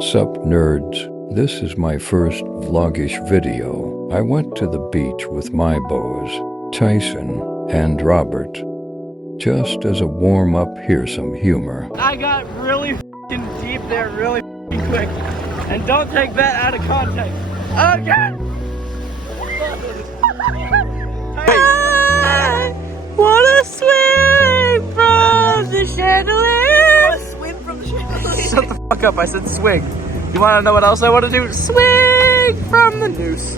Sup nerds, this is my first vlogish video. I went to the beach with my boys, Tyson and Robert. Just as a warm-up, here's some humor. I got really f***ing deep there really f***ing quick. And don't take that out of context. Okay! I wanna swing from the chandelier. wanna swim from the chandelier? Shut the fuck up, I said swing. You wanna know what else I wanna do? Swing from the noose.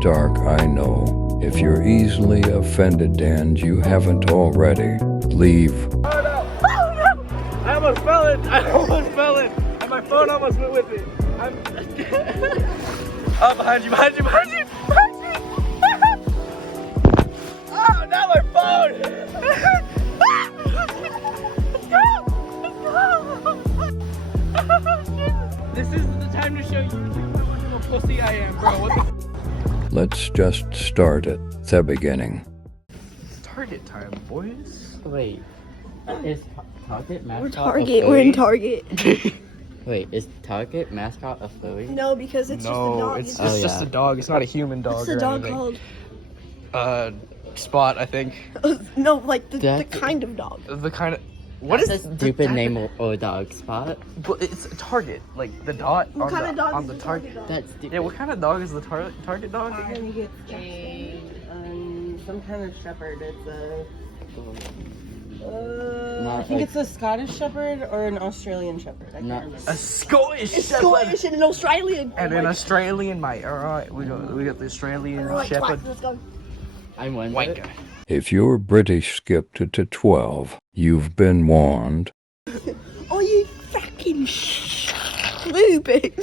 Dark, I know. If you're easily offended and you haven't already, leave. Oh no! I almost fell in! And my phone almost went with it. Oh, behind you! Oh, not my phone! This is the time to show you how much of a pussy I am, bro. What the Let's just start at the beginning. Target time, boys. Wait, is Target mascot We're a Target. We're in Philly? Target. Wait, is Target mascot a Philly? No, because it's just a No, dog. it's Oh, just yeah. a dog. It's not a human dog What's or the dog anything. called? Spot, I think. No, like the That's- kind of dog. The kind of. What is That's a the- stupid that- name of a dog? Spot? But it's a target, like the dot What on kind the, of dog on is the the target. dog? That's stupid. Yeah, what kind of dog is the target dog again? Some kind of shepherd. It's a. Not I think like- it's a Scottish shepherd or an Australian shepherd. I can't Not- remember. A Scottish It's shepherd. Scottish and an Australian. And an Australian mate. All right, we got the Australian Alright, shepherd. let's go. I'm one. White guy. If your British skipped to 12, you've been warned. Oh, you fucking stupid.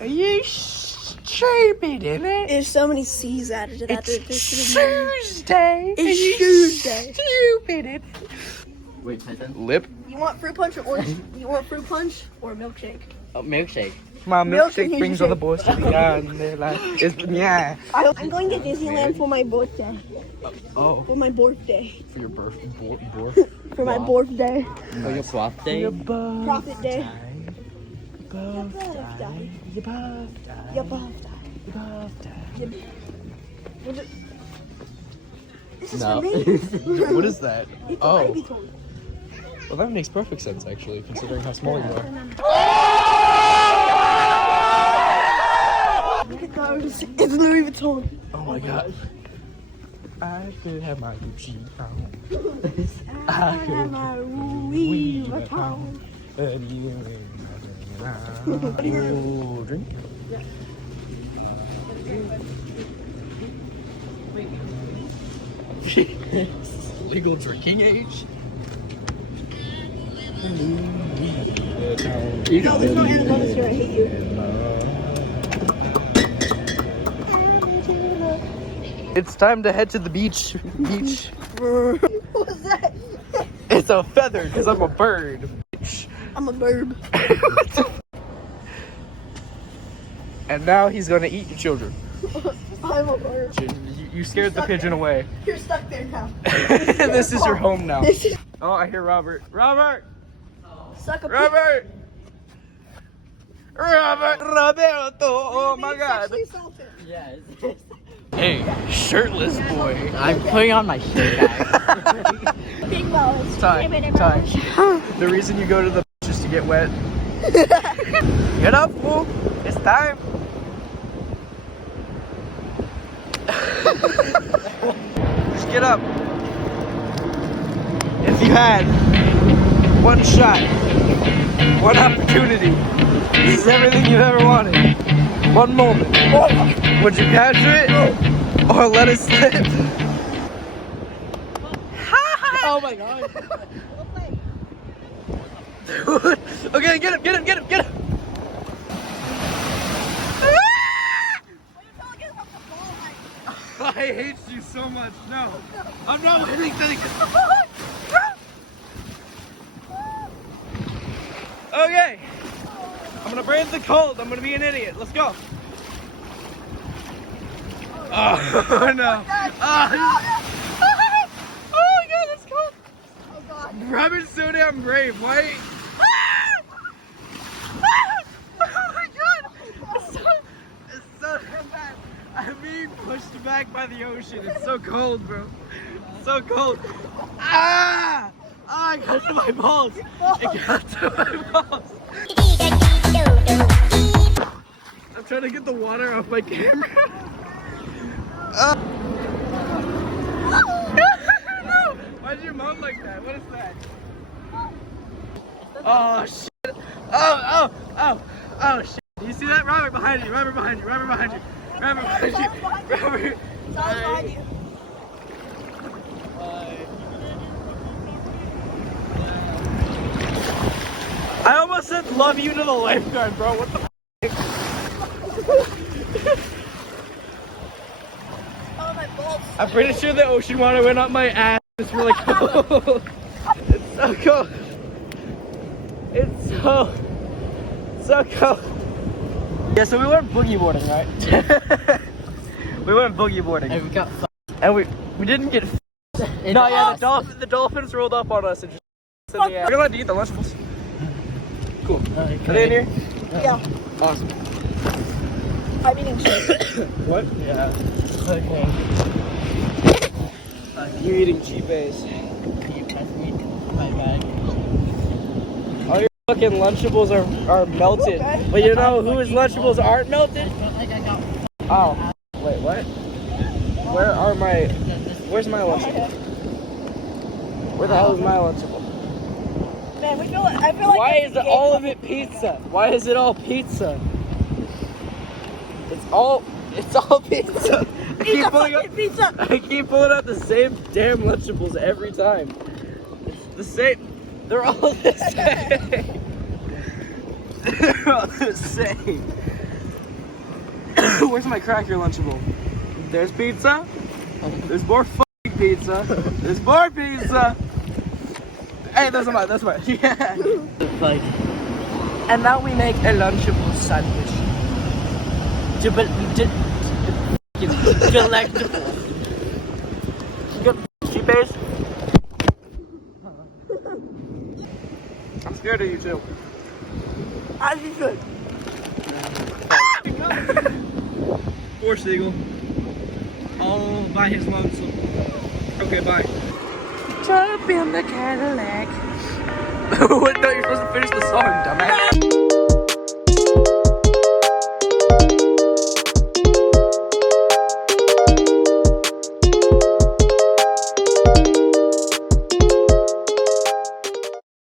Are you stupid, innit? There's so many C's added to that. It's Tuesday. It's Tuesday. Stupid, innit? Wait, Tyson. Lip. You want fruit punch or orange? You want fruit punch or milkshake? Oh, milkshake. My Milk milkshake and brings all the shake. boys to the island. They're like, it's, yeah. I'm going to Disneyland for my birthday. Oh, For my birthday. for your birthday. For my birthday. For your birthday. Profit day. Your birthday. birthday. Your birthday. Your birthday. This is No. for me. What is that? It's a Oh, baby toy. well, that makes perfect sense, actually, considering how small you are. Look at those. It's Louis Vuitton. Oh my god. I could have my Gucci on. I have my Louis Vuitton. Ooh, drink. Legal drinking age? No, there's no Anacondas here. I hate you. It's time to head to the beach. What was that? It's a feather, because I'm a bird. I'm a bird. And now he's gonna eat your children. I'm a bird. You scared the pigeon away. You're stuck there now. This is your home now. This is Oh, I hear Robert. Robert! suck a Robert! Roberto! Oh my god. Yes. Hey, shirtless boy. I'm putting on my shirt back. Big balls. Time. The reason you go to the beach is to get wet. Get up, fool. It's time. Just get up. If you had one shot, one opportunity, this is everything you've ever wanted. One moment. Would you capture it or let it slip? Oh my god. Dude. Okay, get him. I hate you so much. No, I'm not winning things. Okay, I'm gonna brave the cold. I'm gonna be an idiot. Let's go. Oh no. Oh my god, that's cold. Oh god. Robert's so damn brave. Why? back by the ocean. It's so cold, bro. So cold. Ah! Ah, it got to my balls. It got to my balls. I'm trying to get the water off my camera. No! Why'd you moan like that? What is that? Oh, shit. Oh, shit. Do you see that? Robert, behind you. Robert, behind you. Robert, behind you. Robert, behind you. Robert. behind you. I almost said love you to the lifeguard, bro. What the Oh, my balls. I'm pretty sure the ocean water went up my ass. It's really cold. It's so cold. It's so cold. Yeah, so we went boogie boarding, right? We went boogie boarding. And we got And we didn't get no, yeah, the dolphins rolled up on us and just in the air. We're allowed to eat the Lunchables. Cool. Are they in here? Yeah. Awesome. I'm eating cheese. What? Yeah. Okay. You eating cheap-A's. Can you pass me my bag? All your fucking Lunchables are melted. But you know whose Lunchables aren't melted? I felt like I got Oh. Wait, what? Where's my Lunchable? Where the hell is my Lunchable? Man, I feel like Why is all of it pizza? Why is it all pizza? It's all pizza. pizza. I keep pulling out the same damn Lunchables every time. It's the same. They're all the same. They're all the same. Where's my cracker Lunchable? There's pizza. There's more fucking pizza. There's more pizza. Hey, that's mine. That's mine. Yeah. like And now we make a Lunchable sandwich. delectable. Cheap-A's? I'm scared of you too. As you should. Poor Seagull. All by his lonesome. Okay, bye. Jump in the Cadillac. What? No, you're supposed to finish the song, dumbass.